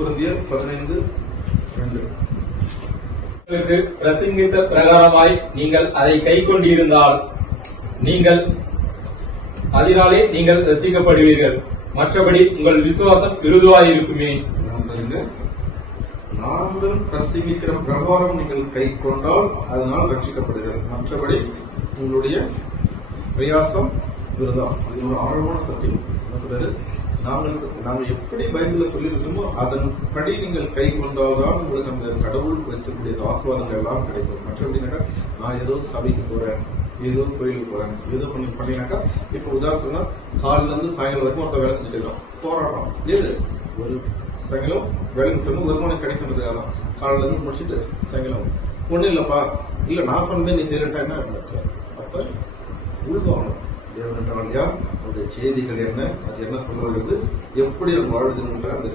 கொரிந்தியர் 15:2. பிரசங்கித்த பிரகாரமாய் நீங்கள் அதை கை கொண்டிருந்தால் அதனாலே நீங்கள் ரட்சிக்கப்படுவீர்கள். மற்றபடி உங்கள் விசுவாசம் விருதுவாயிருக்குமே. நாங்கள் பிரசங்கிக்கிற பிரகாரம் நீங்கள் கை கொண்டால் அதனால் ரட்சிக்கப்படுவீர்கள். மற்றபடி உங்களுடைய பிரயாசம் விருதா. அது ஒரு ஆழமான சத்தியம். என்ன சொல்றாரு? நாங்கள் எப்படி பைபிள்ல சொல்லியிருக்கோமோ அதன்படி நீங்கள் கை கொண்டால்தான் உங்களுக்கு அந்த கடவுள் வைக்கக்கூடிய ஆசீர்வாதங்கள் எல்லாம் கிடைக்கும். மற்றபடினாக்கா நான் ஏதோ சபைக்கு போறேன், ஏதோ கோயிலுக்கு போறேன், ஏதோ பண்ணினாக்கா இப்ப உதாரணம் சொன்னா காலில இருந்து சாயங்காலம் வரைக்கும் ஒருத்த வேலை செஞ்சுட்டு இருக்கான், போராடுறான். ஏது ஒரு சாயங்காலம் வேலை முடிச்சோம் வருமானம் கிடைக்கிறதுக்காக தான். காலில இருந்து முடிச்சுட்டு சாயங்காலம் ஒண்ணு இல்லப்பா, இல்ல நான் சொன்னதே நீ செய்யறட்டா என்ன அப்ப உள்வாங்கணும். தேவன் என்றால் யார், அவருடைய செய்திகள் என்ன, அது என்ன சொல்ல வருது, எப்படி நம்ம வாழ்வதுன்ற அந்த